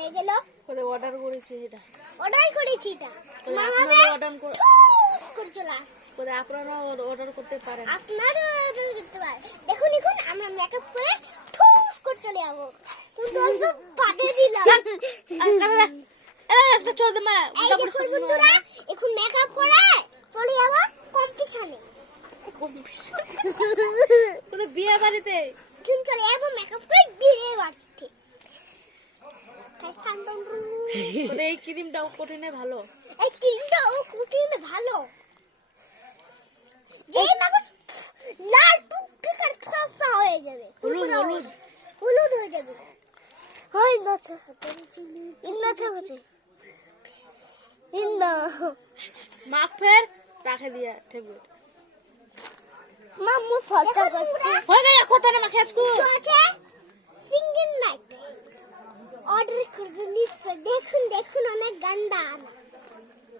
হয়ে গেল। করে অর্ডার করেছি এটা। অর্ডার করেছি এটা। মামাকে অর্ডার করে চলে আস। করে আপনারা অর্ডার করতে পারেন। আপনারা অর্ডার করতে পারেন। দেখুন এখন আমরা মেকআপ করে ঠুস করে চলে যাবো। কিন্তু অল্প পাতে দিলাম। একটা চোদ মারা। এই দেখুন বন্ধুরা, এখন মেকআপ করে চলে যাবো কম্পিটিশনে। কোন বিয়ে বাড়িতে? এখন চলে যাবো মেকআপ করে বিয়ে বাড়িতে। মানে এই ক্রিমটাও কঠিনে ভালো। এই ক্রিমটা ও কুটিনে ভালো। যে মাগো লাল টুকটুকে খাসা হয়ে যাবে। হলুদ হলুদ হলুদ হয়ে যাবে। হয় না ইন্না ছাগছে ইন্না মাখ ফের রাখে দিয়া টেবিল। মাম্মু ফলটা করছে। হয়ে গেল কথা না মাখে আজকু। তো আছে সিঙ্গেল নাইট। অর্ডার করবেন নিশ্চয়। দেখুন দেখুন অনেক গান্ডা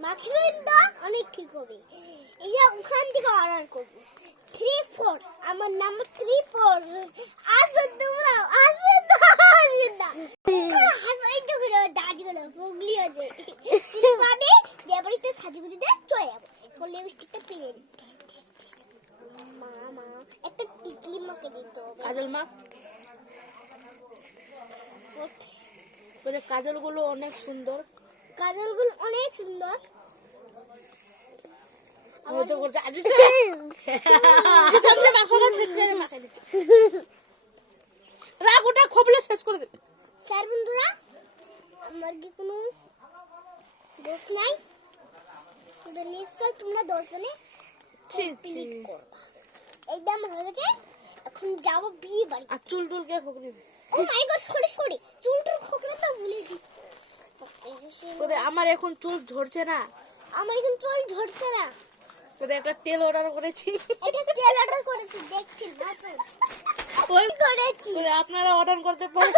মাখবেন তো অনেক ঠিক হবে। এই যে ওখান থেকে অর্ডার করব 3-4 আমার নাম্বার 3-4 আসো তোমরা আসো তো হাসপাতাল তো করে দাদি গুলো পুগলি আছে পাবে ব্যাপারিতে সাজিগুজি দিয়ে চলে যাবো। এখন লিপস্টিকটা পেরে নি। মা একটা টিকলি মাকে দিতে হবে। কাজল মাখ। ওদের কাজলগুলো অনেক সুন্দর। কাজলগুলো অনেক সুন্দর। আমি তো বলছি আজ সামনে মাখা ছেড়ে মাখা দিচ্ছে। রাগ ওটা খবলে শেষ করে দে। স্যার বন্ধুরা, আমার কি কোনো দোষ নাই? তোদের নিশ্চয় তোমরা দোষ মানে কমপ্লিট করবা। এইটা আমার হয়ে গেছে। এখন যাবো বিয়ে বাড়ি। আর চুল টুল কে খোকরি? ও মাই গড, সরি চুলটার খোকরা তো ভুলে গেছি। ওদের আমার এখন চুল ঝরছে না। আমার এখন চুল ঝরছে না। ওদের একটা তেল অর্ডার করেছি। এটা তেল অর্ডার করেছি দেখছি। ওই করেছি। আপনারা অর্ডার করতে পারেন।